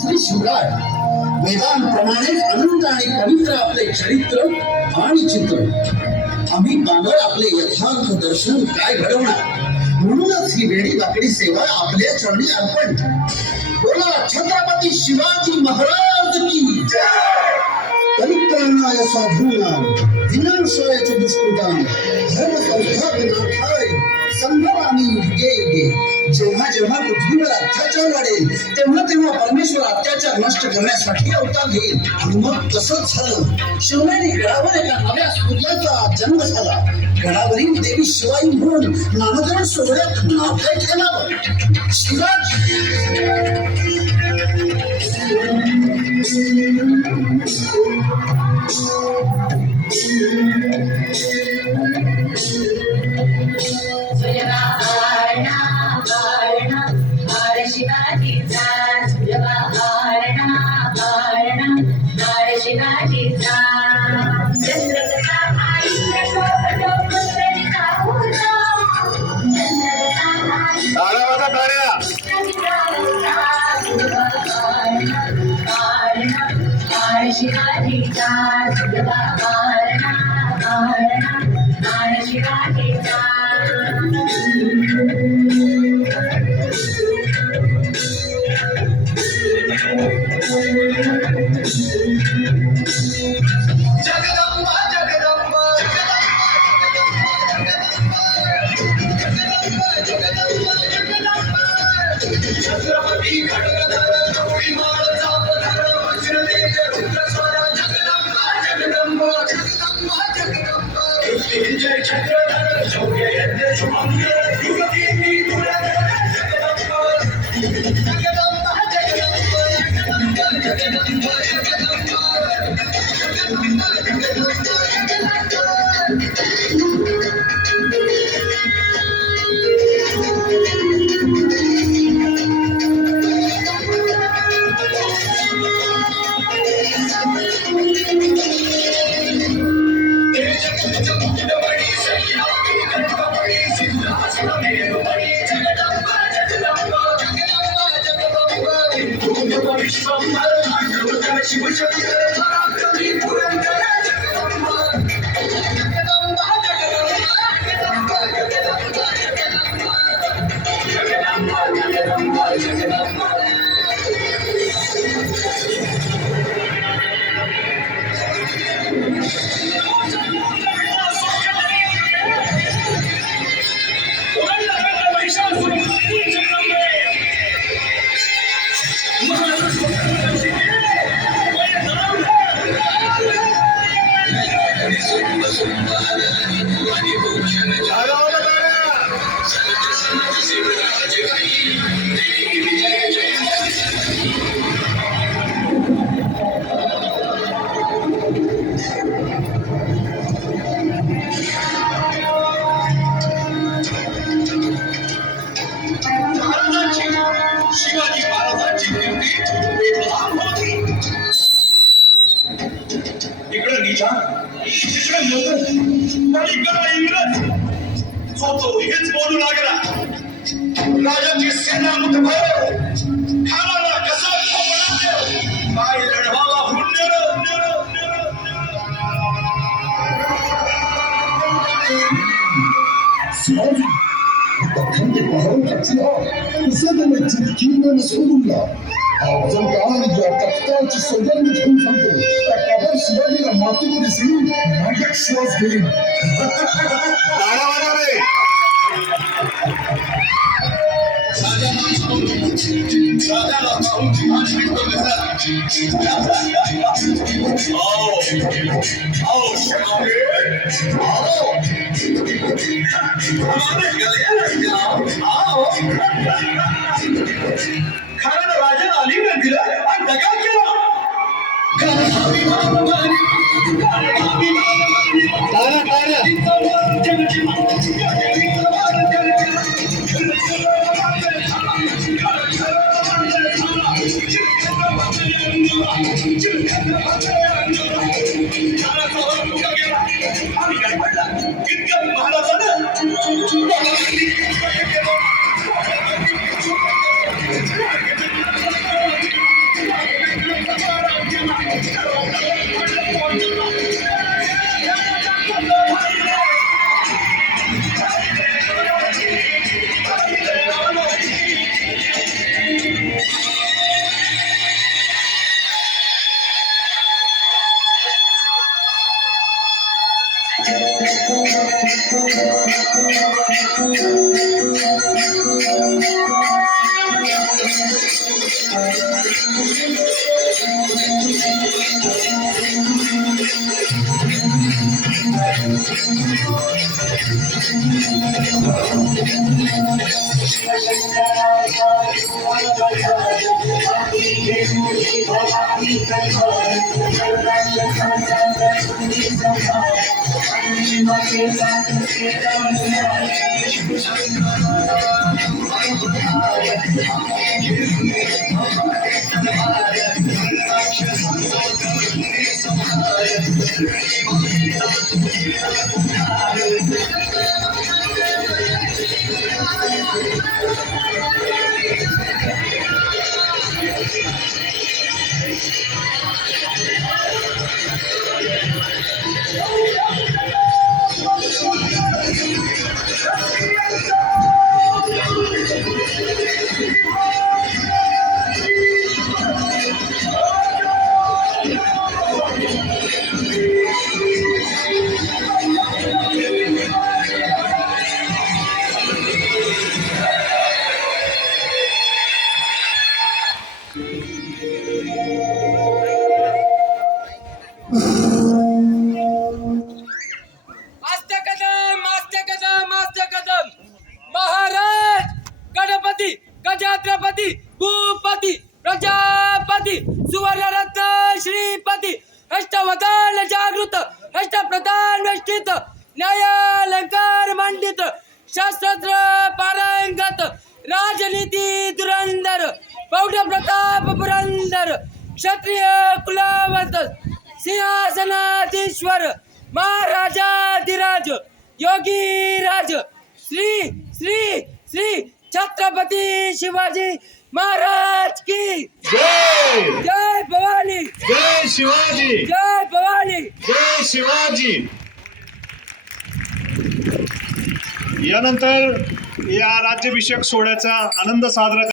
श्री शिवराय वेदांप्रमाणे अनंत आणि पवित्र आपले चरित्र आणि चित्र आम्ही बांधव आपले यथार्थ दर्शन काय घडवणार म्हणूनच ही वेडी वाकडी सेवा आपल्या चरणी अर्पण बोला छत्रपती शिवाजी महाराज की जय परित्राणाय साधूनां विनाशाय च दुष्कृतां धर्म संस्थापनार्थाय संभवामि युगे युगे जेव्हा जेव्हा पृथ्वीवर अत्याचार वाढेल तेव्हा तेव्हा परमेश्वर अत्याचार नष्ट करण्यासाठी अवतार घेईल आणि मग तसंच झालं शिवनेरी गडावर एका नव्या सूर्याचा जन्म झाला गडावरील देवी शिवाई म्हणून नामकरण सोहळ्यात नाव काय ठेवावं शिवाजी राजाची सेना मुठभर खानाला कसा ठोकणार काय लढवावा हुंडर शिवाजी दख्खन के पहाड़ों का चूहा उसे तो मैं चुटकी में छोड़ दूंगा अफजल खान या तख्ताची सौगंध घेऊन सांगतो त्या काबर शिवाजीला मातीमध्ये शिरून नाटक श्वास घेईन खानानं राजाला आलिंगन दिलं आणि दगा केला आस्ते कदम आस्ते कदम आस्ते कदम महाराज गणपती गजात्रपती भूपती प्रजापती सुवर्णरत्न श्रीपती अष्टवदान जागृत अष्टप्रधान वेष्टित न्यायालंकार मंडित शास्त्र पारंगत राजनीती धुरंधर प्रौढ प्रताप पुरंदर क्षत्रिय कुलवंत सिंहासनाधीश्वर महाराजाधिराज योगीराज श्री श्री श्री छत्रपती शिवाजी महाराज की जय जय भवानी जय शिवाजी जय भवानी जय शिवाजी. यानंतर या राज्याभिषेक सोहळ्याचा आनंद साजरा